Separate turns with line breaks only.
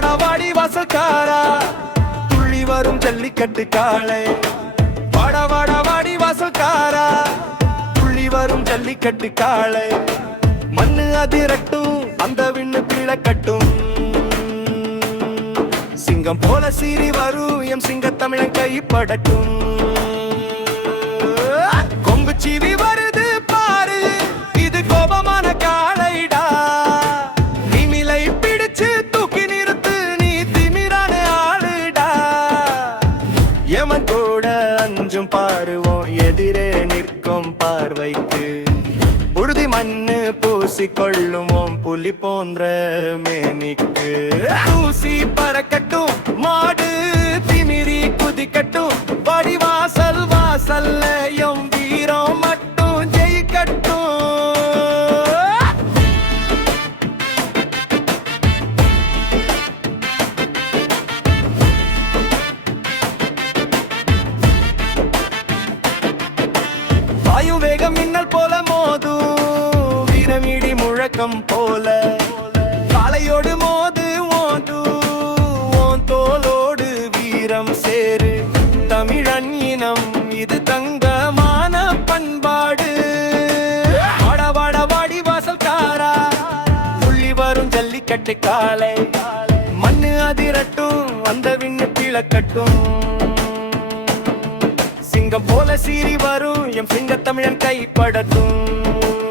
வாசக்காரா துள்ளி வரும் ஜல்லிக்கட்டு காளை. வாட வாட வாசக்காரா துள்ளி வரும் ஜல்லிக்கட்டு காளை. மண்ணு அதிரட்டும் அந்த விண்ணு கட்டும். சிங்கம் போல சீறி வரும் எம் சிங்க தமிழன் கைப்படட்டும். பாருவோம் எதிரே நிற்கும் பார்வைக்கு. புழுதி மண்ணு பூசி கொள்ளுவோம் புலி போன்ற மேனிக்கு. தூசி பறக்க வாயு வேகம் மின்னல் போல மோது வீரமிடி முழக்கம் போல. காலையோடு மோது மோது ஓன் தோலோடு வீரம் சேரு. தமிழன் இனம் இது தங்கமான பண்பாடு. வாட வாட வாடி வாசல் காரா துள்ளி வரும் ஜல்லிக்கட்டு காலை. மண்ணு அதிரட்டும் அந்த விண்ணு பிளக்கட்டும். சிங்கம் போல சீறி வரும் எம் சிங்க தமிழன் கைப்படட்டும்.